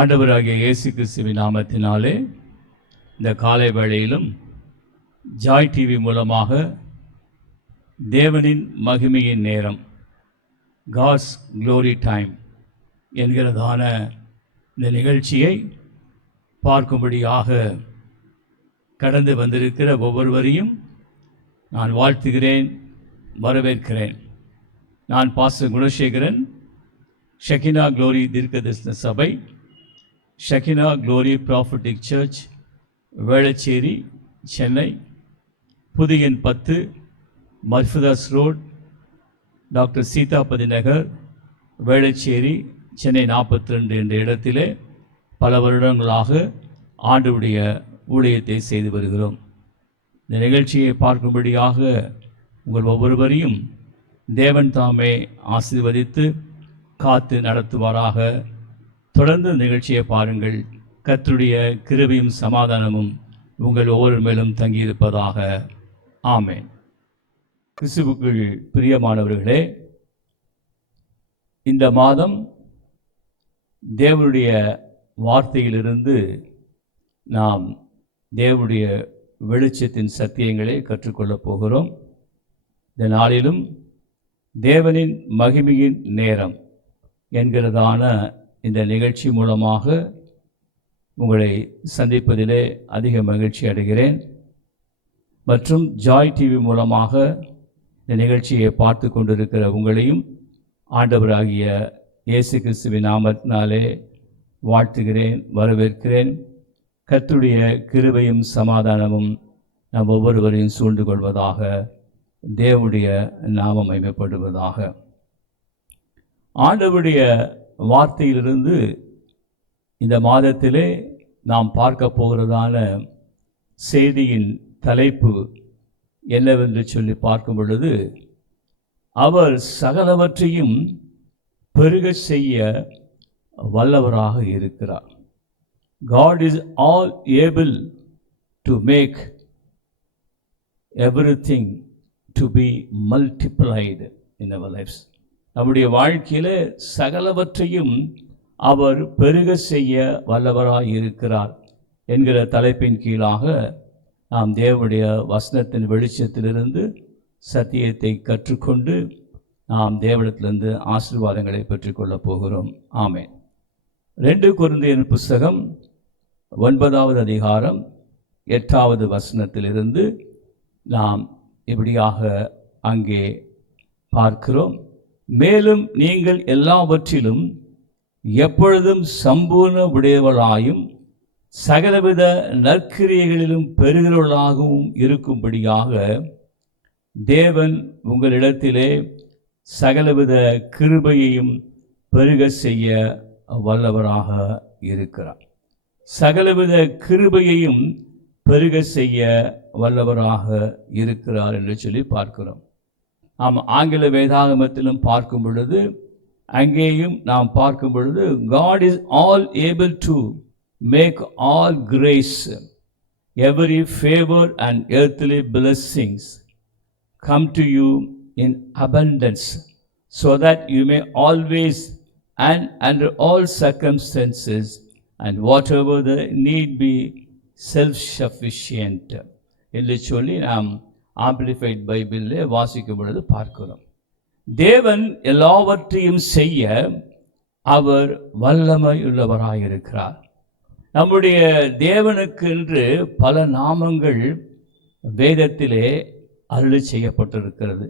ஆண்டவராகிய இயேசு கிறிஸ்துவின் நாமத்தினாலே இந்த காலை வேளையிலும் ஜாய் டிவி மூலமாக தேவனின் மகிமையின் நேரம், காட்ஸ் க்ளோரி டைம் என்கிறதான இந்த நிகழ்ச்சியை பார்க்கும்படியாக கடந்து வந்திருக்கிற ஒவ்வொருவரையும் நான் வாழ்த்துகிறேன், வரவேற்கிறேன். நான் பாஸ்டர் குணசேகரன், ஷெகினா க்ளோரி தீர்க்கதரிசன சபை, Shekinah glory prophetic church, Velachery, Chennai, புதிய 10, மர்ஃபதாஸ் ரோட், டாக்டர் சீதாபதி நகர், வேளச்சேரி, சென்னை 42 என்ற இடத்திலே பல வருடங்களாக ஆண்டவருடைய ஊழியத்தை செய்து வருகிறோம். இந்த நிகழ்ச்சியை பார்க்கும்படியாக உங்கள் ஒவ்வொருவரையும் தேவன் தாமே ஆசீர்வதித்து காத்து நடத்துவாராக. தொடர்ந்து நிகழ்ச்சியை பாருங்கள். கர்த்தருடைய கிருபையும் சமாதானமும் உங்கள் ஒவ்வொரு மேலும் தங்கியிருப்பதாக. ஆமென். கிறிஸ்துவுக்குள் பிரியமானவர்களே, இந்த மாதம் தேவனுடைய வார்த்தையிலிருந்து நாம் தேவனுடைய வெளிச்சத்தின் சத்தியங்களை கற்றுக்கொள்ளப் போகிறோம். இந்த நாளிலும் தேவனின் மகிமையின் நேரம் என்கிறதான இந்த நிகழ்ச்சி மூலமாக உங்களை சந்திப்பதிலே அதிக மகிழ்ச்சி அடைகிறேன். மற்றும் ஜாய் டிவி மூலமாக இந்த நிகழ்ச்சியை பார்த்து கொண்டிருக்கிற உங்களையும் ஆண்டவராகிய இயேசு கிறிஸ்துவின் நாமத்தினாலே வாழ்த்துகிறேன், வரவேற்கிறேன். கர்த்தருடைய கிருபையும் சமாதானமும் நம் ஒவ்வொருவரையும் சூழ்ந்து கொள்வதாக. தேவனுடைய நாமம் மகிமைப்படுவதாக. ஆண்டவருடைய வார்த்தையிலிருந்து இந்த மாதத்திலே நாம் பார்க்க போகிறதான செய்தியின் தலைப்பு என்னவென்று சொல்லி பார்க்கும் பொழுது, அவர் சகலவற்றையும் பெருக செய்ய வல்லவராக இருக்கிறார். God is all able to make everything to be multiplied in our lives. நம்முடைய வாழ்க்கையில் சகலவற்றையும் அவர் பெருக செய்ய வல்லவராக இருக்கிறார் என்கிற தலைப்பின் கீழாக நாம் தேவனுடைய வசனத்தின் வெளிச்சத்திலிருந்து சத்தியத்தை கற்றுக்கொண்டு நாம் தேவனிடத்திலிருந்து ஆசீர்வாதங்களை பெற்றுக்கொள்ளப் போகிறோம். ஆமென். 2 கொரிந்தியர் புஸ்தகம் 9வது அதிகாரம் 8வது வசனத்திலிருந்து நாம் இப்படியாக அங்கே பார்க்கிறோம். மேலும் நீங்கள் எல்லாவற்றிலும் எப்பொழுதும் சம்பூர்ண உடையவர்களாயும் சகலவித நற்கிரியைகளிலும் பெருகிறவர்களாகவும் இருக்கும்படியாக தேவன் உங்களிடத்திலே சகலவித கிருபையையும் பெருக செய்ய வல்லவராக இருக்கிறார். சகலவித கிருபையையும் பெருக செய்ய வல்லவராக இருக்கிறார் என்று சொல்லி பார்க்கிறோம். நாம் ஆங்கில வேதாகமத்திலும் பார்க்கும் பொழுது, அங்கேயும் நாம் பார்க்கும் பொழுது, God is all able to make all grace, every favor and earthly blessings come to you in abundance, so that you may always and under all circumstances and whatever the need be self-sufficient என்று சொல்லி நாம் amplified பைபிளில் வாசிக்கும் பொழுது பார்க்கிறோம். தேவன் எல்லாவற்றையும் செய்ய அவர் வல்லமையுள்ளவராயிருக்கிறார். நம்முடைய தேவனுக்கு என்று பல நாமங்கள் வேதத்திலே அருளி செய்யப்பட்டிருக்கிறது.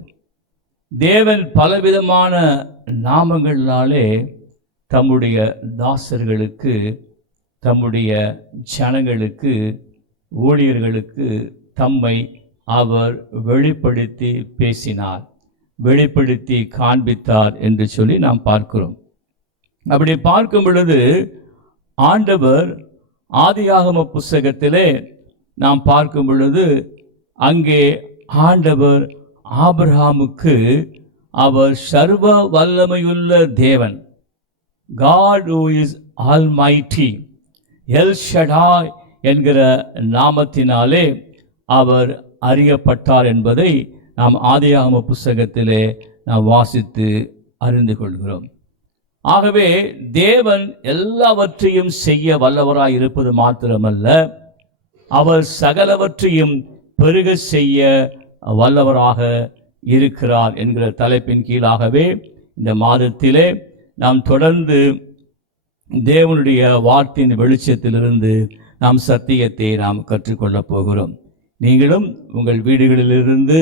தேவன் பலவிதமான நாமங்களினாலே தம்முடைய தாசர்களுக்கு, தம்முடைய ஜனங்களுக்கு, ஊழியர்களுக்கு தம்மை அவர் வெளிப்படுத்தி பேசினார், வெளிப்படுத்தி காண்பித்தார் என்று சொல்லி நாம் பார்க்கிறோம். அப்படி பார்க்கும் பொழுது ஆண்டவர் ஆதியாகம புஸ்தகத்திலே நாம் பார்க்கும் பொழுது அங்கே ஆண்டவர் ஆபிரகாமுக்கு அவர் சர்வ வல்லமையுள்ள தேவன், God who is almighty, L Shaddai என்கிற நாமத்தினாலே அவர் அறியப்பட்டார் என்பதை நாம் ஆதியாகம புஸ்தகத்திலே நாம் வாசித்து அறிந்து கொள்கிறோம். ஆகவே தேவன் எல்லாவற்றையும் செய்ய வல்லவராய் இருப்பது மாத்திரமல்ல, அவர் சகலவற்றையும் பெருக செய்ய வல்லவராக இருக்கிறார் என்கிற தலைப்பின் கீழாகவே இந்த மாதத்திலே நாம் தொடர்ந்து தேவனுடைய வார்த்தையின் வெளிச்சத்திலிருந்து நாம் சத்தியத்தை நாம் கற்றுக்கொள்ளப் போகிறோம். நீங்களும் உங்கள் வீடுகளிலிருந்து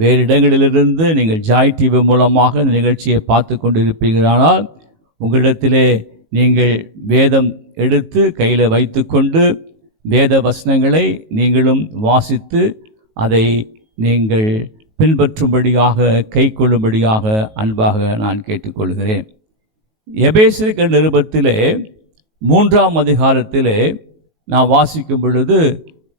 வேறு இடங்களிலிருந்து நீங்கள் ஜாய் டிவி மூலமாக இந்த நிகழ்ச்சியை பார்த்து கொண்டிருப்பீர்களானால் உங்களிடத்திலே நீங்கள் வேதம் எடுத்து கையில் வைத்து கொண்டு வேத வசனங்களை நீங்களும் வாசித்து அதை நீங்கள் பின்பற்றும்படியாக கை கொள்ளும்படியாக அன்பாக நான் கேட்டுக்கொள்கிறேன். எபேசியர் நிருபத்திலே 3ஆம் அதிகாரத்திலே நான் வாசிக்கும் பொழுது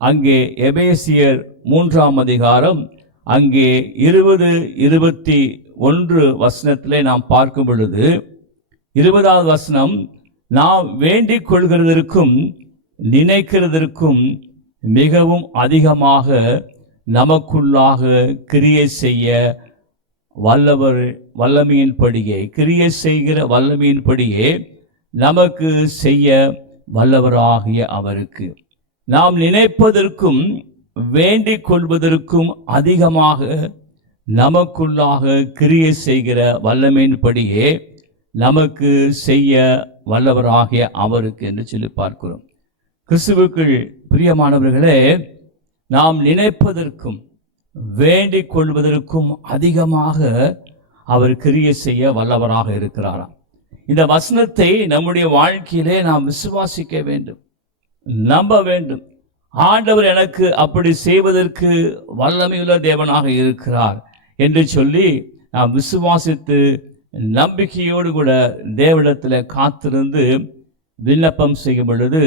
அங்கே எபேசியர் 3ஆம் அதிகாரம் அங்கே 20-21 வசனத்திலே நாம் பார்க்கும் பொழுது 20வது வசனம், நாம் வேண்டிக் கொள்கிறதற்கும் நினைக்கிறதற்கும் மிகவும் அதிகமாக நமக்குள்ளாக கிரியை செய்ய வல்லமையின்படியே கிரியை செய்கிற வல்லமையின்படியே நமக்கு செய்ய வல்லவராகிய அவருக்கு நாம் நினைப்பதற்கும் வேண்டிக் கொள்வதற்கும் அதிகமாக நமக்குள்ளாக கிரியை செய்கிற வல்லமையின்படியே நமக்கு செய்ய வல்லவராகிய அவருக்கு என்று சொல்லி பார்க்கிறோம். கிறிஸ்துவுக்குள் பிரியமானவர்களே, நாம் நினைப்பதற்கும் வேண்டிக் கொள்வதற்கும் அதிகமாக அவர் கிரியை செய்ய வல்லவராக இருக்கிறாராம். இந்த வசனத்தை நம்முடைய வாழ்க்கையிலே நாம் விசுவாசிக்க வேண்டும், நம்ப வேண்டும். ஆண்டவர் எனக்கு அப்படி செய்வதற்கு வல்லமையுள்ள தேவனாக இருக்கிறார் என்று சொல்லி நாம் விசுவாசித்து நம்பிக்கையோடு கூட தேவனிடத்தில் காத்திருந்து விண்ணப்பம் செய்யும் பொழுது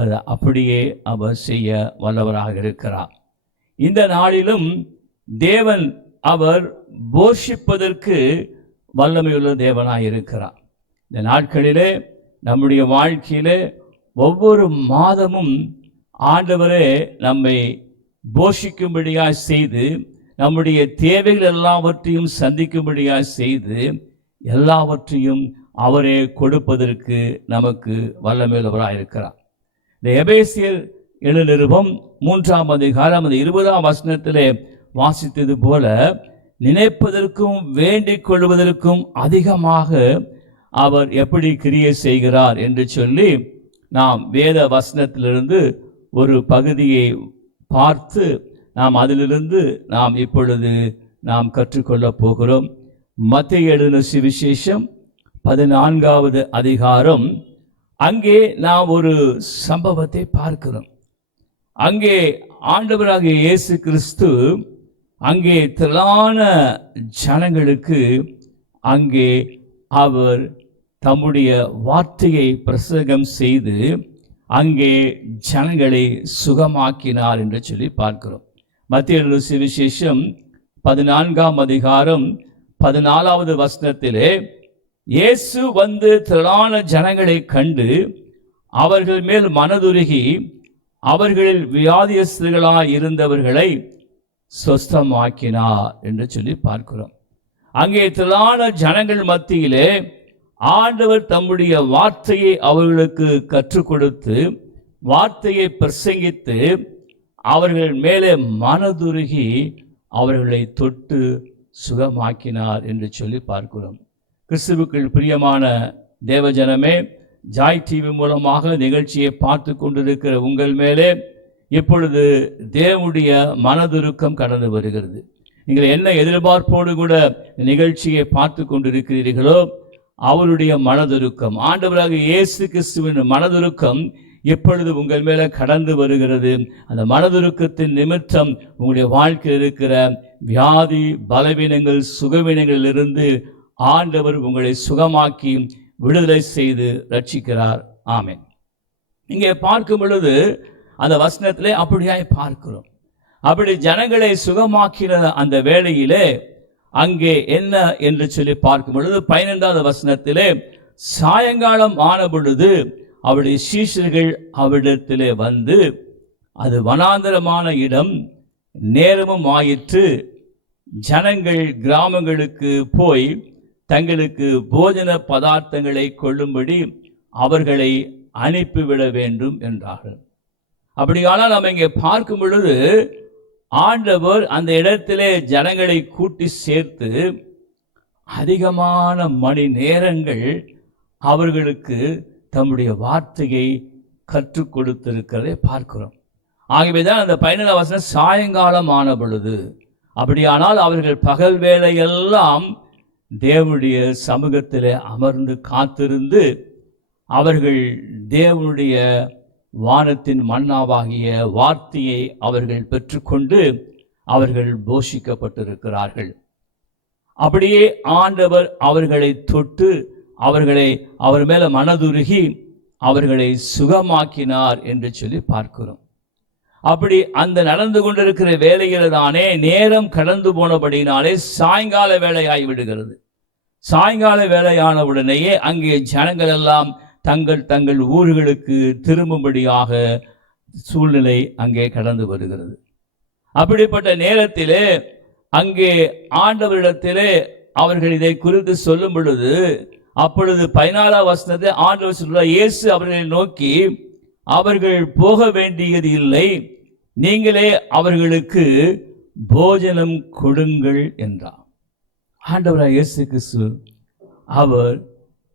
அது அப்படியே அவர் செய்ய வல்லவராக இருக்கிறார். இந்த நாளிலும் தேவன் அவர் போஷிப்பதற்கு வல்லமையுள்ள தேவனாக இருக்கிறார். இந்த நாட்களிலே நம்முடைய வாழ்க்கையிலே ஒவ்வொரு மாதமும் ஆண்டவரே நம்மை போஷிக்கும்படியாக செய்து நம்முடைய தேவைகள் எல்லாவற்றையும் சந்திக்கும்படியாக செய்து எல்லாவற்றையும் அவரே கொடுப்பதற்கு நமக்கு வல்லமையுள்ளவராக இருக்கிறார். இந்த எபேசியர் நிருபம் 3ஆம் அதிகாரம் 20ஆம் வசனத்திலே வாசித்தது போல நினைப்பதற்கும் வேண்டிக் கொள்வதற்கும் அதிகமாக அவர் எப்படி கிரியை செய்கிறார் என்று சொல்லி நாம் வேத வசனத்திலிருந்து ஒரு பகுதியை பார்த்து நாம் அதிலிருந்து நாம் இப்பொழுது நாம் கற்றுக்கொள்ளப் போகிறோம். மத்தேயு எழுதின சுவிசேஷம் 14வது அதிகாரம், அங்கே நாம் ஒரு சம்பவத்தை பார்க்கிறோம். அங்கே ஆண்டவராகிய இயேசு கிறிஸ்து அங்கே திரளான ஜனங்களுக்கு அங்கே அவர் தம்முடைய வார்த்தையை பிரசங்கம் செய்து அங்கே ஜனங்களை சுகமாக்கினார் என்று சொல்லி பார்க்கிறோம். மத்தேயு சுவிசேஷம் 14ஆம் அதிகாரம் 14வது வசனத்திலே, இயேசு வந்து திரளான ஜனங்களை கண்டு அவர்கள் மேல் மனதுருகி அவர்களில் வியாதியஸ்தர்களாய் இருந்தவர்களை சொஸ்தமாக்கினார் என்று சொல்லி பார்க்கிறோம். அங்கே திரளான ஜனங்கள் மத்தியிலே ஆண்டவர் தம்முடைய வார்த்தையை அவர்களுக்கு கற்றுக் கொடுத்து வார்த்தையை பிரசங்கித்து அவர்கள் மேலே மனதுருகி அவர்களை தொட்டு சுகமாக்கினார் என்று சொல்லி பார்க்கிறோம். கிறிஸ்துவுக்குள் பிரியமான தேவஜனமே, ஜாய் டிவி மூலமாக நிகழ்ச்சியை பார்த்து கொண்டிருக்கிற உங்கள் மேலே இப்பொழுது தேவனுடைய மனதுருக்கம் கடந்து வருகிறது. நீங்கள் என்ன எதிர்பார்ப்போடு கூட நிகழ்ச்சியை பார்த்து கொண்டிருக்கிறீர்களோ அவருடைய மனதுருக்கம், ஆண்டவராக இயேசு கிறிஸ்துவின் மனதுருக்கம் எப்பொழுது உங்கள் மேலே கடந்து வருகிறது. அந்த மனதுருக்கத்தின் நிமித்தம் உங்களுடைய வாழ்க்கையில் இருக்கிற வியாதி பலவீனங்கள் சுகவீனங்களிலிருந்து ஆண்டவர் உங்களை சுகமாக்கி விடுதலை செய்து ரட்சிக்கிறார். ஆமென். இங்கே பார்க்கும் பொழுது அந்த வசனத்திலே அப்படியாய் பார்க்கிறோம். அப்படி ஜனங்களை சுகமாக்கிற அந்த வேளையிலே அங்கே என்ன என்று சொல்லி பார்க்கும் பொழுது 15வது வசனத்திலே, சாயங்காலம் ஆன பொழுது அவருடைய சீஷர்கள் அவரிடத்திலே வந்து, அது வனாந்தரமான இடம், நேரமும் ஆயிற்று, ஜனங்கள் கிராமங்களுக்கு போய் தங்களுக்கு போஜன பதார்த்தங்களை கொள்ளும்படி அவர்களை அனுப்பிவிட வேண்டும் என்றார்கள். அப்படியானால் நம்ம இங்கே பார்க்கும் பொழுது ஆண்டவர் அந்த இடத்திலே ஜனங்களை கூட்டி சேர்த்து அதிகமான மணி நேரங்கள் அவர்களுக்கு தம்முடைய வார்த்தையை கற்றுக் கொடுத்திருக்கிறதை பார்க்கிறோம். ஆகவேதான் அந்த 17 வசனம் சாயங்காலம் ஆன பொழுது, அப்படியானால் அவர்கள் பகல் வேளையெல்லாம் தேவனுடைய சமூகத்திலே அமர்ந்து காத்திருந்து அவர்கள் தேவனுடைய வானத்தின் மன்னாவாகிய வார்த்தையை அவர்கள் பெற்றுக்கொண்டு அவர்கள் போஷிக்கப்பட்டிருக்கிறார்கள். அப்படியே ஆண்டவர் அவர்களை தொட்டு அவர்களை அவர் மேல மனதுருகி அவர்களை சுகமாக்கினார் என்று சொல்லி பார்க்கிறோம். அப்படி அந்த நடந்து கொண்டிருக்கிற வேலையில் தானே நேரம் கடந்து போனபடினாலே சாயங்கால வேலையாகி விடுகிறது. சாயங்கால வேலையான உடனேயே அங்கே ஜனங்கள் எல்லாம் தங்கள் தங்கள் ஊர்களுக்கு திரும்பும்படியாக சூழ்நிலை அங்கே கடந்து வருகிறது. அப்படிப்பட்ட நேரத்திலே அங்கே ஆண்டவரிடத்திலே அவர்கள் இதை குறித்து சொல்லும் பொழுது, அப்பொழுது 14 வசனத்தை ஆண்டவர் சொல்றார், இயேசு அவர்களை நோக்கி, அவர்கள் போக வேண்டியது இல்லை, நீங்களே அவர்களுக்கு போஜனம் கொடுங்கள் என்றார். ஆண்டவராக இயேசு கிறிஸ்து அவர்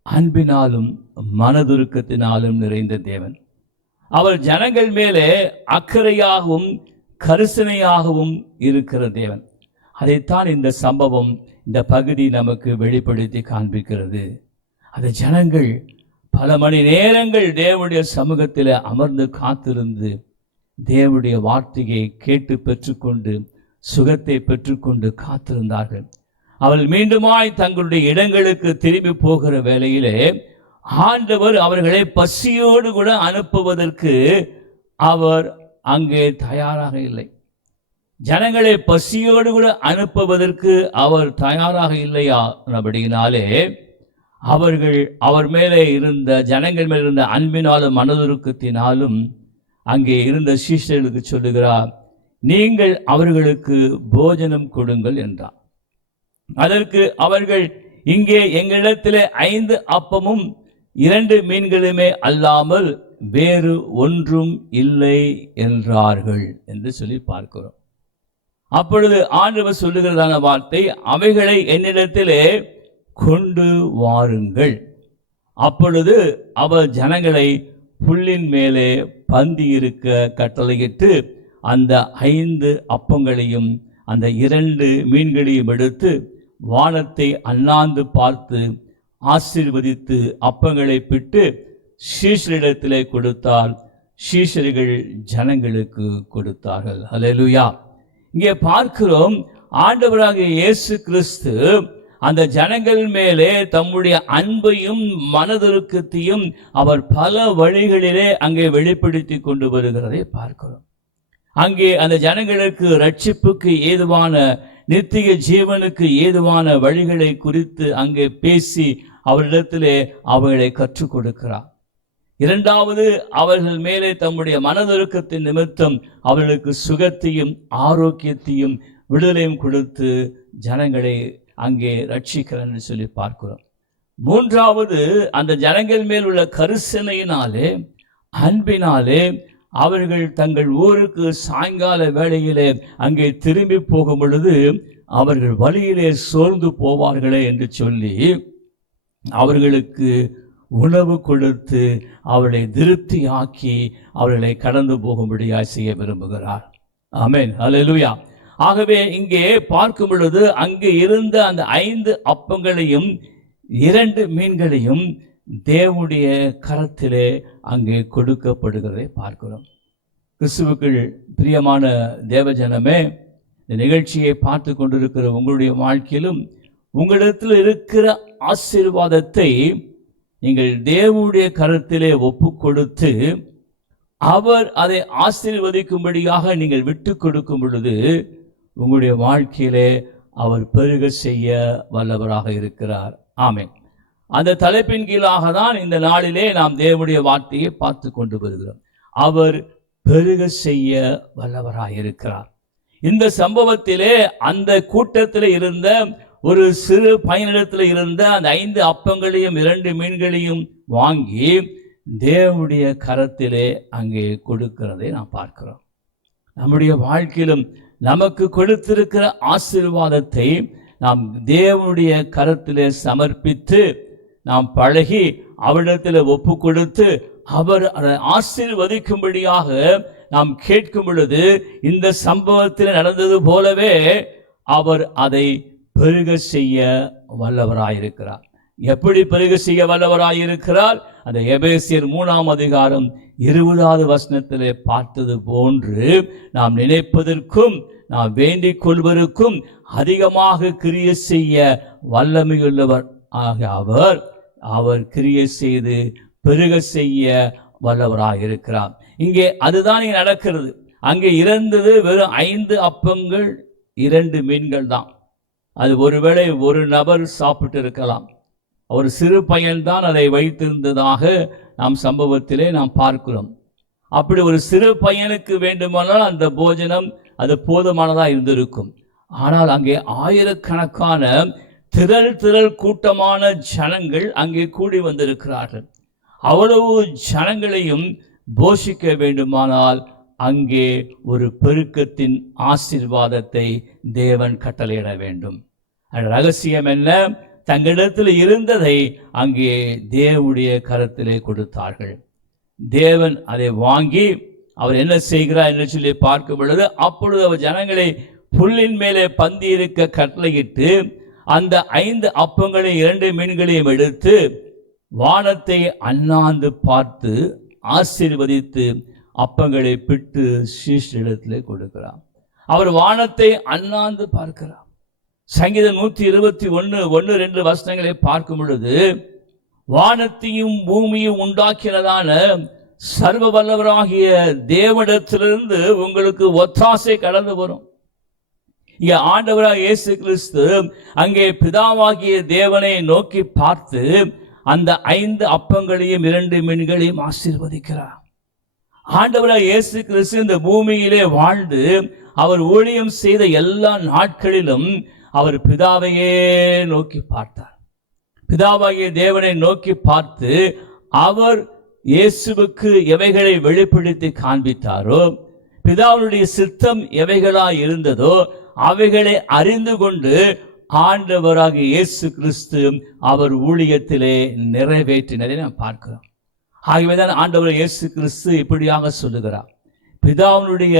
அன்பினாலும் மனதுருக்கத்தினாலும் நிறைந்த தேவன். அவர் ஜனங்கள் மேலே அக்கறையாகவும் கரிசனையாகவும் இருக்கிற தேவன். அதைத்தான் இந்த சம்பவம், இந்த பகுதி நமக்கு வெளிப்படுத்தி காண்பிக்கிறது. அந்த ஜனங்கள் பல மணி நேரங்கள் தேவனுடைய சமூகத்தில் அமர்ந்து காத்திருந்து தேவனுடைய வார்த்தையை கேட்டு பெற்றுக்கொண்டு சுகத்தை பெற்றுக்கொண்டு காத்திருந்தார்கள். அவள் மீண்டுமாய் தங்களுடைய இடங்களுக்கு திரும்பி போகிற வேளையிலே ஆண்டவர் அவர்களை பசியோடு கூட அனுப்புவதற்கு அவர் அங்கே தயாராக இல்லை. ஜனங்களை பசியோடு கூட அனுப்புவதற்கு அவர் தயாராக இல்லையா? அப்படினாலே அவர்கள் அவர் மேலே இருந்த ஜனங்கள் மேலே இருந்த அன்பினாலும் மனதுருக்கத்தினாலும் அங்கே இருந்த சீஷர்களுக்கு சொல்லுகிறார், நீங்கள் அவர்களுக்கு போஜனம் கொடுங்கள் என்றார். அதற்கு அவர்கள், இங்கே எங்களிடத்திலே 5 அப்பமும் 2 மீன்களுமே அல்லாமல் வேறு ஒன்றும் இல்லை என்றார்கள் என்று சொல்லி பார்க்கிறோம். அப்பொழுது ஆண்டவர் சொல்லுகிறதான வார்த்தை, அவைகளை என்னிடத்திலே கொண்டு வாருங்கள். அப்பொழுது அவர் ஜனங்களை புல்லின் மேலே பந்தி இருக்க கட்டளையிட்டு அந்த 5 அப்பங்களையும் அந்த 2 மீன்களையும் எடுத்து வானத்தை அண்ணாந்து பார்த்து ஆசீர்வதித்து அப்பங்களை பிட்டு சீஷரிடத்திலே கொடுத்தார். சீஷர்கள் ஜனங்களுக்கு கொடுத்தார்கள். அல்லேலூயா. இங்கே பார்க்கிறோம், ஆண்டவராகிய இயேசு கிறிஸ்து அந்த ஜனங்கள் மேலே தம்முடைய அன்பையும் மனதுருக்கத்தையும் அவர் பல வழிகளிலே அங்கே வெளிப்படுத்தி கொண்டு வருகிறதை பார்க்கிறோம். அங்கே அந்த ஜனங்களுக்கு ரட்சிப்புக்கு ஏதுவான, நித்திய ஜீவனுக்கு ஏதுவான வழிகளை குறித்து அங்கே பேசி அவரிடத்திலே அவர்களை கற்றுக் கொடுக்கிறார். 2வது, அவர்கள் மேலே தம்முடைய மனதுருக்கத்தின் நிமித்தம் அவர்களுக்கு சுகத்தையும் ஆரோக்கியத்தையும் விடுதலையும் கொடுத்து ஜனங்களை அங்கே ரட்சிக்கிறார் என்று சொல்லி பார்க்கிறோம். 3வது, அந்த ஜனங்கள் மேல் உள்ள கரிசனையினாலே அன்பினாலே அவர்கள் தங்கள் ஊருக்கு சாயங்கால வேளையிலே அங்கே திரும்பி போகும் பொழுது அவர்கள் வழியிலே சோர்ந்து போவார்களே என்று சொல்லி அவர்களுக்கு உணவு கொடுத்து அவர்களை திருப்தியாக்கி அவர்களை கடந்து போகும்படியாக செய்ய விரும்புகிறார். ஆமென், அல்லேலூயா. ஆகவே இங்கே பார்க்கும் பொழுது அங்கு இருந்த அந்த 5 அப்பங்களையும் 2 மீன்களையும் தேவனுடைய கரத்திலே அங்கே கொடுக்கப்படுகிறதை பார்க்கிறோம். கிறிஸ்துவுக்குள் பிரியமான தேவஜனமே, இந்த நிகழ்ச்சியை பார்த்து கொண்டிருக்கிற உங்களுடைய வாழ்க்கையிலும் உங்களிடத்தில் இருக்கிற ஆசீர்வாதத்தை நீங்கள் தேவனுடைய கரத்திலே ஒப்பு கொடுத்து அவர் அதை ஆசீர்வதிக்கும்படியாக நீங்கள் விட்டு கொடுக்கும் பொழுது உங்களுடைய வாழ்க்கையிலே அவர் பெருக செய்ய வல்லவராக இருக்கிறார். ஆமென். அந்த தலைப்பின் கீழாக தான் இந்த நாளிலே நாம் தேவனுடைய வார்த்தையை பார்த்து கொண்டு வருகிறோம். அவர் பெருக செய்ய வல்லவராக இருக்கிறார். இந்த சம்பவத்திலே அந்த கூட்டத்தில் இருந்த ஒரு சிறு பையனிடத்தில் இருந்த அந்த 5 அப்பங்களையும் 2 மீன்களையும் வாங்கி தேவனுடைய கரத்திலே அங்கே கொடுக்கிறதை நாம் பார்க்கிறோம். நம்முடைய வாழ்க்கையிலும் நமக்கு கொடுத்திருக்கிற ஆசீர்வாதத்தை நாம் தேவனுடைய கரத்திலே சமர்ப்பித்து நாம் பழகி அவரிடத்தில் ஒப்பு கொடுத்து அவர் ஆசீர்வதிக்கும்படியாக நாம் கேட்கும் பொழுது இந்த சம்பவத்தில் நடந்தது போலவே அவர் அதை பெருக செய்ய வல்லவராயிருக்கிறார். எப்படி பெருக செய்ய வல்லவராயிருக்கிறார்? அந்த எபேசியர் 3:20 பார்த்தது போன்று நாம் நினைப்பதற்கும் நாம் வேண்டிக் கொள்வதற்கும் அதிகமாக கிரியை செய்ய வல்லமையுள்ளவர் ஆக அவர் கிரியை செய்து பெருக செய்ய வல்லவராயிருக்கிறார். இங்கே அதுதான் இங்கே நடக்கிறது. அங்கே இருந்தது வெறும் 5 அப்பங்கள் 2 மீன்கள் தான். அது ஒருவேளை ஒரு நபர் சாப்பிட்டு இருக்கலாம். ஒரு சிறு பையன்தான் அதை வைத்திருந்ததாக நாம் சம்பவத்திலே நாம் பார்க்கிறோம். அப்படி ஒரு சிறு பையனுக்கு வேண்டுமானால் அந்த போஜனம் அது போதுமானதாக இருந்திருக்கும். ஆனால் அங்கே ஆயிரக்கணக்கான திரள் கூட்டமான ஜனங்கள் அங்கே கூடி வந்திருக்கிறார்கள். அவ்வளவு ஜனங்களையும் போஷிக்க வேண்டுமானால் அங்கே ஒரு பெருக்கத்தின் ஆசீர்வாதத்தை தேவன் கட்டளையிட வேண்டும். ரகசியம் என்ன? தங்களிடத்தில் இருந்ததை அங்கே தேவனுடைய கரத்திலே கொடுத்தார்கள். தேவன் அதை வாங்கி அவர் என்ன செய்கிறார் என்று சொல்லி பார்க்கும் பொழுது, அப்பொழுது அவர் ஜனங்களை புல்லின் மேலே பந்தி இருக்க கட்டளையிட்டு அந்த 5 அப்பங்களை 2 மீன்களையும் எடுத்து வானத்தை அண்ணாந்து பார்த்து ஆசீர்வதித்து அப்பங்களை பிட்டு சீஷரிடத்திலே கொடுக்கிறார். அவர் வானத்தை அண்ணாந்து பார்க்கிறார். சங்கீதம் 121:1-2 பார்க்கும் பொழுது, வானத்தையும் பூமியும் உண்டாக்கினதான சர்வ வல்லவராகிய தேவனிடத்திலிருந்து உங்களுக்கு ஒத்தாசை கடந்து வரும். இங்கே ஆண்டவராக இயேசு கிறிஸ்து அங்கே பிதாவாகிய தேவனை நோக்கி பார்த்து அந்த 5 அப்பங்களையும் 2 மீன்களையும் ஆசீர்வதிக்கிறார். ஆண்டவராக இயேசு கிறிஸ்து இந்த பூமியிலே வாழ்ந்து அவர் ஊழியம் செய்த எல்லா நாட்களிலும் அவர் பிதாவையே நோக்கி பார்த்தார். பிதாவாகிய தேவனை நோக்கி பார்த்து அவர் இயேசுவுக்கு எவைகளை வெளிப்படுத்தி காண்பித்தாரோ, பிதாவுடைய சித்தம் எவைகளாய் இருந்ததோ அவைகளை அறிந்து கொண்டு ஆண்டவராக இயேசு கிறிஸ்து அவர் ஊழியத்திலே நிறைவேற்றினதை நாம் பார்க்கிறோம். ஆகவேதான் ஆண்டவர் இயேசு கிறிஸ்து இப்படியாக சொல்லுகிறார், பிதாவுடைய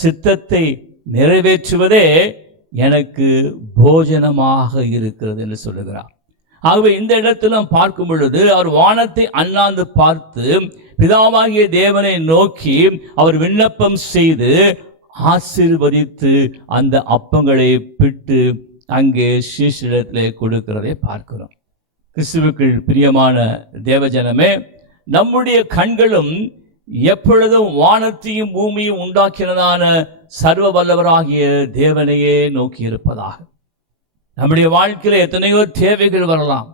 சித்தத்தை நிறைவேற்றுவதே எனக்கு போஜனமாக இருக்கிறது என்று சொல்லுகிறார். ஆகவே இந்த இடத்திலும் பார்க்கும் பொழுது அவர் வானத்தை அண்ணாந்து பார்த்து பிதாவாகிய தேவனை நோக்கி அவர் விண்ணப்பம் செய்து ஆசீர்வதித்து அந்த அப்பங்களை பிட்டு அங்கே சீஷரிடத்திலே கொடுக்கிறதை பார்க்கிறோம். கிறிஸ்துவுக்குள் பிரியமான தேவஜனமே, நம்முடைய கண்களும் எப்பொழுதும் வானத்தையும் பூமியும் உண்டாக்கினதான சர்வ வல்லவராகிய தேவனையே நோக்கி இருப்பதாக. நம்முடைய வாழ்க்கையில எத்தனையோ தேவைகள் வரலாம்.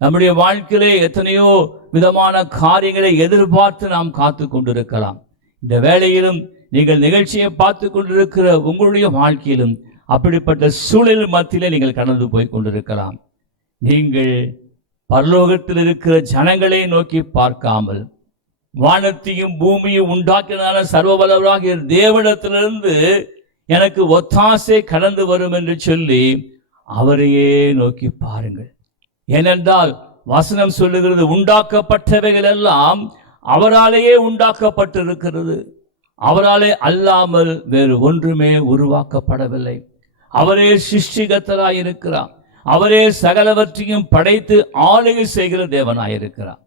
நம்முடைய வாழ்க்கையிலே எத்தனையோ விதமான காரியங்களை எதிர்பார்த்து நாம் காத்து கொண்டிருக்கலாம். இந்த வேளையிலும் நீங்கள் நிகழ்ச்சியை பார்த்து கொண்டிருக்கிற உங்களுடைய வாழ்க்கையிலும் அப்படிப்பட்ட சூழல் மத்தியிலே நீங்கள் கடந்து போய் கொண்டிருக்கலாம். நீங்கள் பரலோகத்தில் இருக்கிற ஜனங்களை நோக்கி பார்க்காமல் வானத்தையும் பூமியும் உண்டாக்கினால சர்வ வல்லவராகிய தேவனிடத்திலிருந்து எனக்கு ஒத்தாசை கடந்து வரும் என்று சொல்லி அவரையே நோக்கி பாருங்கள். ஏனென்றால் வசனம் சொல்லுகிறது, உண்டாக்கப்பட்டவைகள் எல்லாம் அவராலேயே உண்டாக்கப்பட்டிருக்கிறது, அவராலே அல்லாமல் வேறு ஒன்றுமே உருவாக்கப்படவில்லை. அவரே சிருஷ்டிகர்த்தராயிருக்கிறார், அவரே சகலவற்றையும் படைத்து ஆளுகை செய்கிற தேவனாயிருக்கிறார்.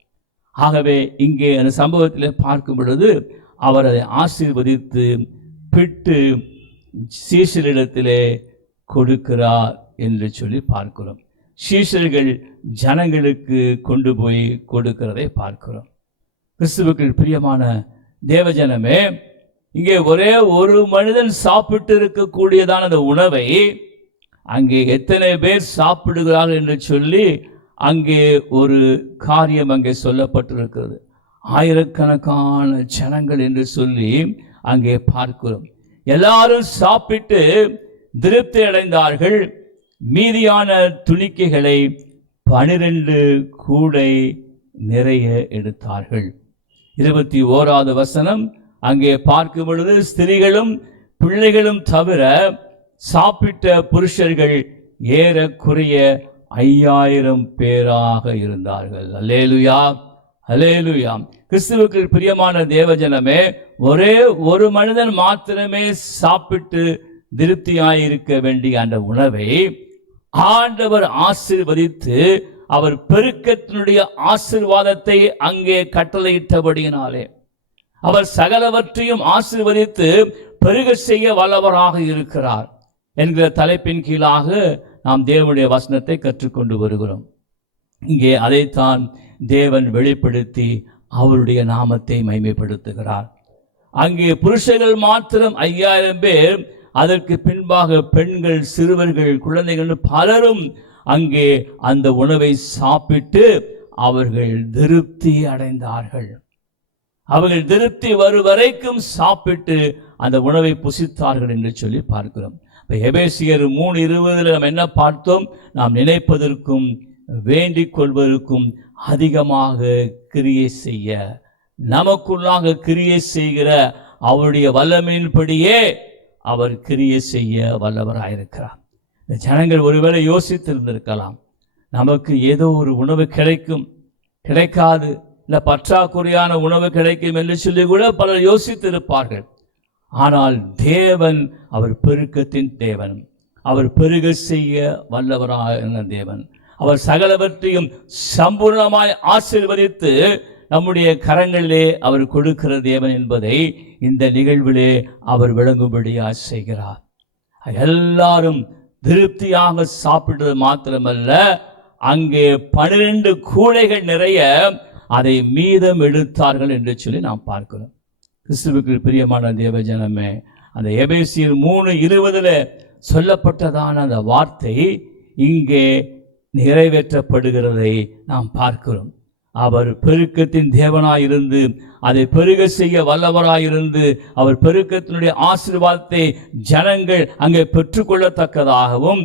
ஆகவே இங்கே அந்த சம்பவத்தில் பார்க்கும் பொழுது அவர் அதை ஆசீர்வதித்து பிட்டு சீஷரிடத்திலே கொடுக்கிறார் என்று சொல்லி பார்க்கிறோம். சீஷர்கள் ஜனங்களுக்கு கொண்டு போய் கொடுக்கிறதை பார்க்கிறோம். கிறிஸ்துவுக்கு பிரியமான தேவஜனமே, இங்கே ஒரே ஒரு மனிதன் சாப்பிட்டு இருக்கக்கூடியதான அந்த உணவை அங்கே எத்தனை பேர் சாப்பிடுகிறார்கள் என்று சொல்லி அங்கே ஒரு காரியம் அங்கே சொல்லப்பட்டிருக்கிறது. ஆயிரக்கணக்கான ஜனங்கள் என்று சொல்லி அங்கே பார்க்கிறோம். எல்லாரும் சாப்பிட்டு திருப்தி அடைந்தார்கள். மீதியான துணிக்கைகளை 12 கூடை நிறைய எடுத்தார்கள். 21வது வசனம் அங்கே பார்க்கும் பொழுது, ஸ்திரீகளும் பிள்ளைகளும் தவிர சாப்பிட்ட புருஷர்கள் ஏறக்குறைய 5000 பேராக இருந்தார்கள். அல்லேலூயா, அல்லேலூயா. கிறிஸ்துவுக்கு பிரியமான தேவஜனமே, ஒரே ஒரு மனிதன் மாத்திரமே சாப்பிட்டு திருப்தியாயிருக்க வேண்டிய அந்த உணவை ஆண்டவர் ஆசீர்வதித்து, அவர் பெருக்கத்தினுடைய ஆசீர்வாதத்தை அங்கே கட்டளையிட்டபடியினாலே அவர் சகலவற்றையும் ஆசீர்வதித்து பெருக செய்ய வல்லவராக இருக்கிறார் என்கிற தலைப்பின் கீழாக நாம் தேவனுடைய வசனத்தை கற்றுக்கொண்டு வருகிறோம். இங்கே அதைத்தான் தேவன் வெளிப்படுத்தி அவருடைய நாமத்தை மகிமைப்படுத்துகிறார். அங்கே புருஷர்கள் மாத்திரம் 5000 பேர், அதற்கு பின்பாக பெண்கள், சிறுவர்கள், குழந்தைகள் பலரும் அங்கே அந்த உணவை சாப்பிட்டு அவர்கள் திருப்தி அடைந்தார்கள். அவர்கள் திருப்தி வரும் வரைக்கும் சாப்பிட்டு அந்த உணவை புசித்தார்கள் என்று சொல்லி பார்க்கிறோம். எபேசியர் 3:20 நாம் என்ன பார்த்தோம்? நாம் நினைப்பதற்கும் வேண்டிக் கொள்வதற்கும் அதிகமாக கிரியை செய்ய, நமக்குள்ளாக கிரியை செய்கிற அவருடைய வல்லமையின்படியே அவர் கிரியை செய்ய வல்லவராயிருக்கிறார். இந்த ஜனங்கள் ஒருவேளை யோசித்திருந்திருக்கலாம், நமக்கு ஏதோ ஒரு உணவு கிடைக்கும், கிடைக்காது, இல்லை பற்றாக்குறையான உணவு கிடைக்கும் என்று சொல்லி கூட பலர் யோசித்திருப்பார்கள். ஆனால் தேவன் அவர் பெருக்கத்தின் தேவன், அவர் பெருக செய்ய வல்லவரான தேவன், அவர் சகலவற்றையும் சம்பூர்ணமாய் ஆசீர்வதித்து நம்முடைய கரங்களிலே அவர் கொடுக்கிற தேவன் என்பதை இந்த நிகழ்விலே அவர் விளங்கும்படியாக செய்கிறார். எல்லாரும் திருப்தியாக சாப்பிட்டது மாத்திரமல்ல, அங்கே 12 கூடைகள் நிறைய அதை மீதம் எடுத்தார்கள் என்று சொல்லி நாம் பார்க்கிறோம். கிறிஸ்துவுக்கு பிரியமான தேவஜனமே, அந்த எபேசியர் 3:20 சொல்லப்பட்டதான அந்த வார்த்தை இங்கே நிறைவேற்றப்படுகிறதை நாம் பார்க்கிறோம். அவர் பெருக்கத்தின் தேவனாயிருந்து அதை பெருக செய்ய வல்லவராயிருந்து அவர் பெருக்கத்தினுடைய ஆசீர்வாதத்தை ஜனங்கள் அங்கே பெற்றுக்கொள்ளத்தக்கதாகவும்,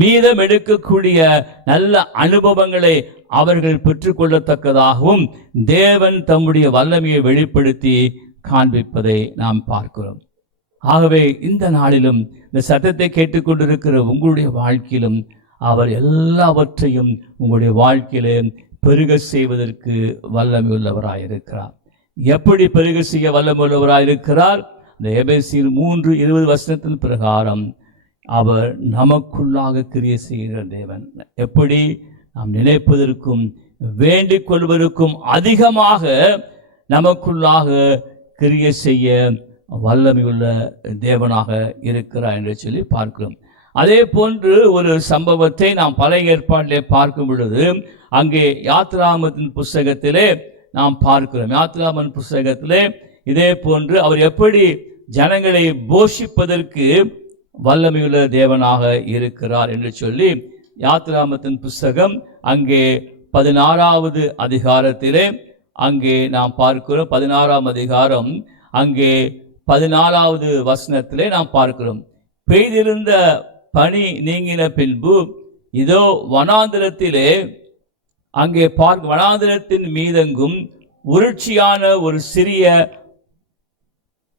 மீதம் எடுக்கக்கூடிய நல்ல அனுபவங்களை அவர்கள் பெற்றுக்கொள்ளத்தக்கதாகவும் தேவன் தம்முடைய வல்லமையை வெளிப்படுத்தி காண்பிப்பதை நாம் பார்க்கிறோம். ஆகவே இந்த நாளிலும் இந்த சத்தத்தை கேட்டுக்கொண்டிருக்கிற உங்களுடைய வாழ்க்கையிலும் அவர் எல்லாவற்றையும் உங்களுடைய வாழ்க்கையிலே பெருக செய்வதற்கு வல்லமை உள்ளவராயிருக்கிறார். எப்படி பெருக செய்ய வல்லமை உள்ளவராயிருக்கிறார்? இந்த எபேசியர் 3:20 பிரகாரம் அவர் நமக்குள்ளாக கிரியை செய்கிற தேவன். எப்படி? நாம் நினைப்பதற்கும் வேண்டிக் கொள்வதற்கும் அதிகமாக நமக்குள்ளாக கிரியை செய்ய வல்லமையுள்ள தேவனாக இருக்கிறார் என்று சொல்லி பார்க்கிறோம். அதே போன்று ஒரு சம்பவத்தை நாம் பழைய ஏற்பாட்டிலே பார்க்கும் பொழுது அங்கே யாத்ராகமத்தின் புஸ்தகத்திலே நாம் பார்க்கிறோம். யாத்ராகமன் புஸ்தகத்திலே இதே போன்று அவர் எப்படி ஜனங்களை போஷிப்பதற்கு வல்லமையுள்ள தேவனாக இருக்கிறார் என்று சொல்லி யாத்ராகமத்தின் புஸ்தகம் அங்கே 16வது அதிகாரத்திலே அங்கே நாம் பார்க்கிறோம். 16ஆம் அதிகாரம் அங்கே 14வது வசனத்திலே நாம் பார்க்கிறோம். பெய்திருந்த பனி நீங்கின பின்பு இதோ வனாந்திரத்திலே அங்கே வனாந்திரத்தின் மீதெங்கும் உருட்சியான ஒரு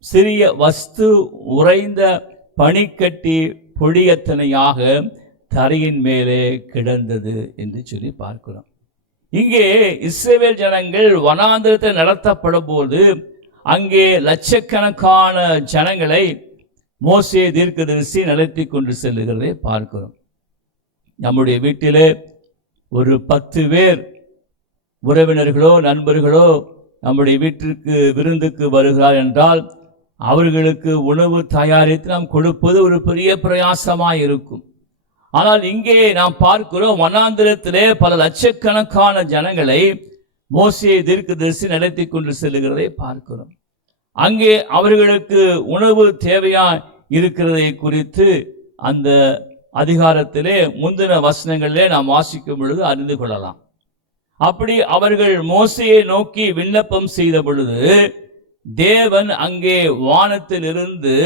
சிறிய வஸ்து உறைந்த பனிக்கட்டி பொடியத்தனையாக தரையின் மேலே கிடந்தது என்று சொல்லி பார்க்கிறோம். இங்கே இஸ்ரவேல் ஜனங்கள் வனாந்திரத்தில் நடத்தப்படும் போது அங்கே லட்சக்கணக்கான ஜனங்களை மோசே தீர்க்கதரிசி நடத்தி கொண்டு செல்லுகிறதை பார்க்கிறோம். நம்முடைய வீட்டிலே ஒரு 10 பேர் உறவினர்களோ நண்பர்களோ நம்முடைய வீட்டிற்கு விருந்துக்கு வருகிறார் என்றால் அவர்களுக்கு உணவு தயாரித்து நாம் கொடுப்பது ஒரு பெரிய பிரயாசமாய் இருக்கும். ஆனால் இங்கே நாம் பார்க்கிறோம், வனாந்திரத்திலே பல லட்சக்கணக்கான ஜனங்களை மோசே தீர்க்கதரிசி நடத்தி கொண்டு செல்லுகிறதை பார்க்கிறோம். அங்கே அவர்களுக்கு உணவு தேவையா இருக்கிறதை குறித்து அந்த அதிகாரத்திலே முந்தின வசனங்களிலே நாம் வாசிக்கும் பொழுது அறிந்து கொள்ளலாம். அப்படி அவர்கள் மோசேயை நோக்கி விண்ணப்பம் செய்த பொழுது தேவன் அங்கே வானத்தில் இருந்து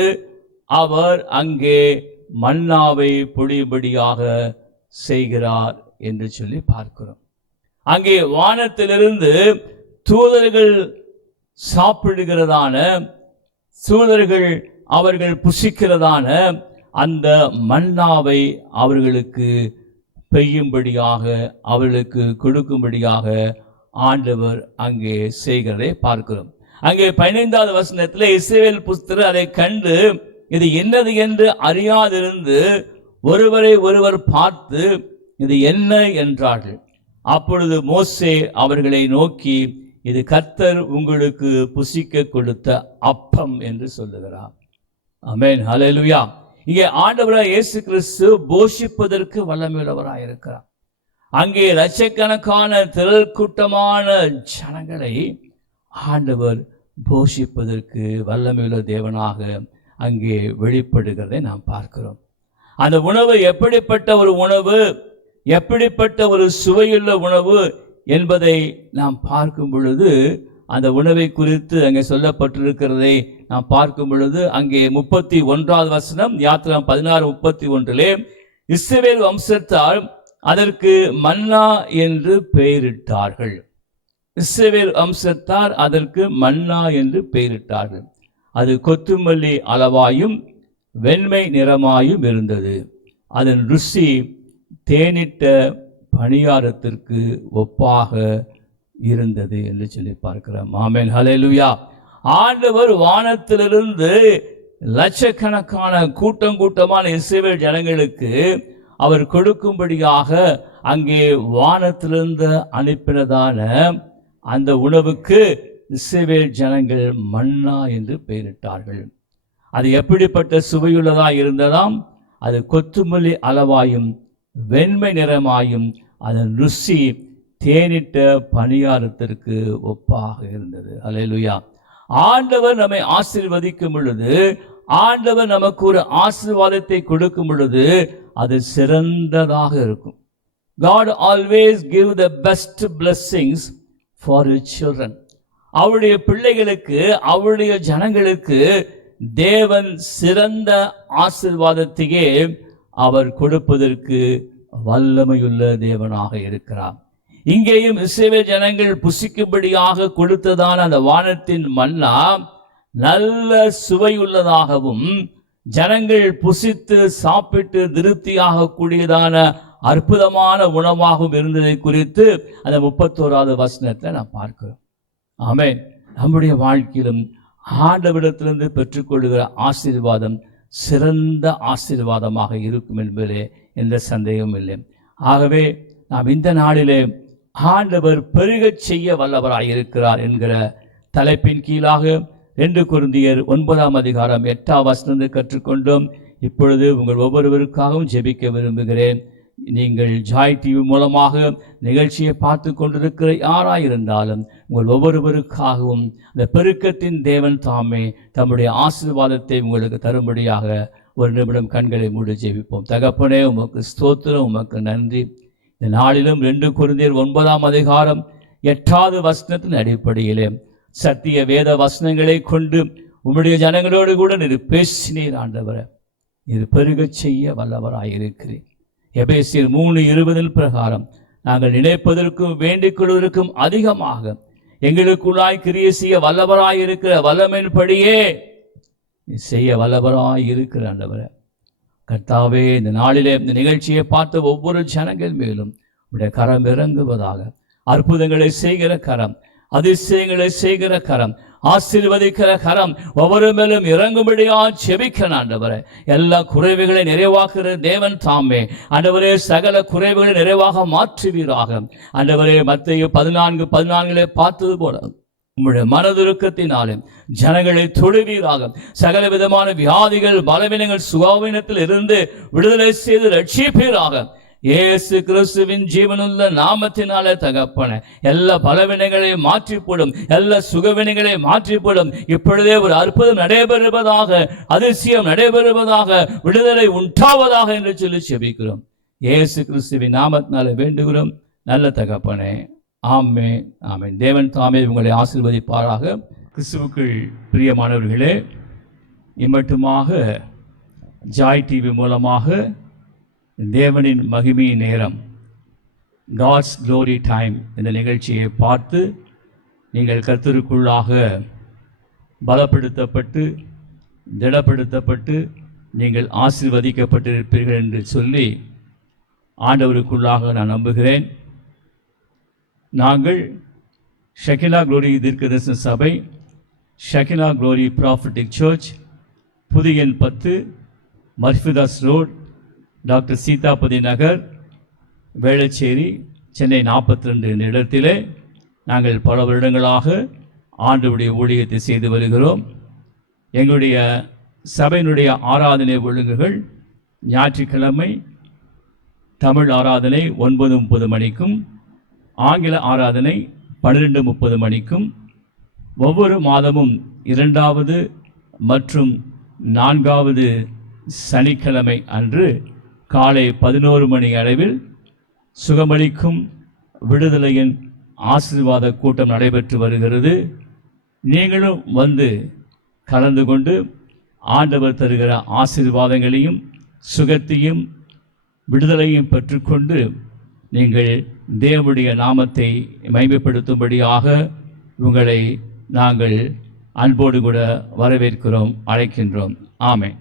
அவர் அங்கே மன்னாவை பொழியும்படியாக செய்கிறார் என்று சொல்லி பார்க்கிறோம். அங்கே வானத்திலிருந்து தூதர்கள் சாப்பிடுகிறதான, தூதர்கள் அவர்கள் புசிக்கிறதான அந்த மன்னாவை அவர்களுக்கு பெய்யும்படியாக, அவர்களுக்கு கொடுக்கும்படியாக ஆண்டவர் அங்கே செய்கிறதை பார்க்கிறோம். அங்கே 15வது வசனத்தில் இஸ்ரவேல் புத்திரர் அதை கண்டு இது என்னது என்று அறியாதிருந்து ஒருவரை ஒருவர் பார்த்து இது என்ன என்றார்கள். அப்பொழுது மோசே அவர்களை நோக்கி, இது கர்த்தர் உங்களுக்கு புசிக்க கொடுத்த அப்பம் என்று சொல்லுகிறார். ஆமென், ஹல்லேலூயா. இங்கே ஆண்டவராய் இயேசு கிறிஸ்து போஷிப்பதற்கு வல்லமையுள்ளவராய் இருக்கிறார். அங்கே லட்சக்கணக்கான திரள் கூட்டமான ஜனங்களை ஆண்டவர் போஷிப்பதற்கு வல்லமையுள்ள தேவனாக அங்கே வெளிப்படுகிறதை நாம் பார்க்கிறோம். அந்த உணவு எப்படிப்பட்ட ஒரு உணவு, எப்படிப்பட்ட ஒரு சுவையுள்ள உணவு என்பதை நாம் பார்க்கும் பொழுது, அந்த உணவை குறித்து அங்கே சொல்லப்பட்டிருக்கிறதை நாம் பார்க்கும் பொழுது, அங்கே 31வது வசனம், யாத்திராகமம் 16:31, இஸ்ரவேல் வம்சத்தார் அதற்கு மன்னா என்று பெயரிட்டார்கள். இஸ்ரவேல் வம்சத்தார் அதற்கு மன்னா என்று பெயரிட்டார்கள். அது கொத்துமல்லி அளவாயும் வெண்மை நிறமாயும் இருந்தது. அதன் ருசி தேனிட்ட பணியாரத்திற்கு ஒப்பாக இருந்தது என்று சொல்லி பார்க்கிறோம். ஆமென், ஹல்லேலூயா. ஆண்டவர் வானத்திலிருந்து லட்சக்கணக்கான கூட்டமான இஸ்ரவேல் ஜனங்களுக்கு அவர் கொடுக்கும்படியாக அங்கே வானத்திலிருந்து அனுப்பினதான அந்த உணவுக்கு இஸ்ரவேல் ஜனங்கள் மன்னா என்று பெயரிட்டார்கள். அது எப்படிப்பட்ட சுவையுள்ளதாக இருந்ததாம்? அது கொத்துமல்லி அளவாயும் வெண்மை நிறமாயும் அதன் ருசி தேனிட்ட பணியாரத்திற்கு ஒப்பாக இருந்தது. அல்லேலூயா. ஆண்டவர் நம்மை ஆசீர்வதிக்கும் பொழுது, ஆண்டவர் நமக்கு ஒரு ஆசீர்வாதத்தை கொடுக்கும் பொழுது அது சிறந்ததாக இருக்கும். God always give the best blessings for his children. அவருடைய பிள்ளைகளுக்கு, அவருடைய ஜனங்களுக்கு தேவன் சிறந்த ஆசீர்வாதத்தையே அவர் கொடுப்பதற்கு வல்லமையுள்ள தேவனாக இருக்கிறார். இங்கேயும் இஸ்ரவேல் ஜனங்கள் புசிக்கும்படியாக கொடுத்ததான அந்த வானத்தின் மன்னா நல்ல சுவையுள்ளதாகவும், ஜனங்கள் புசித்து சாப்பிட்டு திருப்தியாக கூடியதான அற்புதமான உணவாகவும் இருந்ததை குறித்து அந்த 31வது வசனத்தை நாம் பார்க்கிறோம். ஆமென். நம்முடைய வாழ்க்கையிலும் ஆண்டவரிடத்திலிருந்து பெற்றுக்கொள்கிற ஆசீர்வாதம் சிறந்த ஆசீர்வாதமாக இருக்கும் என்பதிலே எந்த சந்தேகமும் இல்லை. ஆகவே நாம் இந்த நாளிலே ஆண்டவர் பெருகச் செய்ய வல்லவராயிருக்கிறார் என்கிற தலைப்பின் கீழாக 2 கொரிந்தியர் 9ஆம் அதிகாரம் 8ஆம் வசனத்தை கற்றுக்கொண்டோம். இப்பொழுது உங்கள் ஒவ்வொருவருக்காகவும் ஜெபிக்க விரும்புகிறேன். நீங்கள் ஜாய் டிவி மூலமாக நிகழ்ச்சியை பார்த்து கொண்டிருக்கிற யாராயிருந்தாலும் உங்கள் ஒவ்வொருவருக்காகவும் இந்த பெருக்கத்தின் தேவன் தாமே தம்முடைய ஆசீர்வாதத்தை உங்களுக்கு தரும்படியாக ஒரு நிமிடம் கண்களை மூடி ஜெபிப்போம். தகப்பனே, உமக்கு ஸ்தோத்திரம், உமக்கு நன்றி. இந்த நாளிலும் 2 கொரிந்தியர் 9ஆம் அதிகாரம் 8வது வசனத்தின் அடிப்படையிலே சத்திய வேத வசனங்களை கொண்டு உம்முடைய ஜனங்களோடு கூட நீர் பேசினீர். ஆண்டவரே, நீர் பெருகச் செய்ய வல்லவராயிருக்கிறீர். எபேசியர் 3:20 பிரகாரம் நாங்கள் நினைப்பதற்கும் வேண்டிக் கொள்வதற்கும் அதிகமாக எங்களுக்குள்ளாய் கிரியை செய்ய வல்லவராயிருக்கிற வல்லமையின்படியே நீ செய்ய வல்லவராயிருக்கிற ஆண்டவரே, கர்த்தாவே, இந்த நாளிலே இந்த நிகழ்ச்சியை பார்த்த ஒவ்வொரு ஜனங்கள் மேலும் உடைய கரம் இறங்குவதாக. அற்புதங்களை செய்கிற கரம், அதிசயங்களை செய்கிற கரம், ஆசீர்வதிக்கிற கரம் ஒவ்வொரு மேலும் இறங்கும்படியா செபிக்கிறேன். ஆண்டவரே, எல்லா குறைவுகளை நிறைவாக்குற தேவன் தாமே ஆண்டவரே சகல குறைவுகளை நிறைவாக மாற்றுவீராக. ஆண்டவரே, மத்தேயு 14:14 பார்த்தது போல உம்முடைய மனதுருக்கத்தினாலே ஜனங்களை தொழுவீராக. சகல விதமான வியாதிகள், பலவீனங்கள், சுகாவீனத்தில் இருந்து விடுதலை செய்து ரட்சிப்பீராக. இயேசு கிறிஸ்துவின் ஜீவனுள்ள நாமத்தினாலே தகப்பனே, எல்லா பலவினைகளை மாற்றிப்போடும், எல்லா சுகவினைகளை மாற்றிப்போடும். இப்பொழுதே ஒரு அற்புதம் நடைபெறுவதாக, அதிசயம் நடைபெறுவதாக, விடுதலை உண்டாவதாக என்று சொல்லி செபிக்கிறோம். இயேசு கிறிஸ்துவின் நாமத்தினாலே வேண்டுகிறோம் நல்ல தகப்பனே. ஆமென், ஆமென். தேவன் தாமே உங்களை ஆசீர்வதிப்பாராக. கிறிஸ்துவுக்குள் பிரியமானவர்களே, இம்மட்டுமாக ஜாய் டிவி மூலமாக தேவனின் மகிமை நேரம், காட்ஸ் க்ளோரி டைம் இந்த நிகழ்ச்சியை பார்த்து நீங்கள் கர்த்தருக்குள்ளாக பலப்படுத்தப்பட்டு திடப்படுத்தப்பட்டு நீங்கள் ஆசீர்வதிக்கப்பட்டிருப்பீர்கள் என்று சொல்லி ஆண்டவருக்குள்ளாக நான் நம்புகிறேன். நாங்கள் ஷெகினா க்ளோரி தீர்க்கதரிசன சபை, ஷெகினா க்ளோரி ப்ராஃபட்டிக் சர்ச், புதிய எண் 10, மர்ஃபிதாஸ் ரோட், டாக்டர் சீதாபதி நகர், வேளச்சேரி, சென்னை 42 என்ற இடத்திலே நாங்கள் பல வருடங்களாக ஆண்டவருடைய ஊழியத்தை செய்து வருகிறோம். எங்களுடைய சபையினுடைய ஆராதனை ஒழுங்குகள்: ஞாயிற்றுக்கிழமை தமிழ் ஆராதனை 9:30 மணிக்கும், ஆங்கில ஆராதனை 12:30 மணிக்கும், ஒவ்வொரு மாதமும் 2வது மற்றும் 4வது சனிக்கிழமை அன்று காலை 11 மணி அளவில் சுகமளிக்கும் விடுதலையின் ஆசீர்வாத கூட்டம் நடைபெற்று வருகிறது. நீங்களும் வந்து கலந்து கொண்டு ஆண்டவர் தருகிற ஆசீர்வாதங்களையும் சுகத்தையும் விடுதலையும் பெற்றுக்கொண்டு நீங்கள் தேவனுடைய நாமத்தை மகிமைப்படுத்தும்படியாக உங்களை நாங்கள் அன்போடு கூட வரவேற்கிறோம், அழைக்கின்றோம். ஆமென்.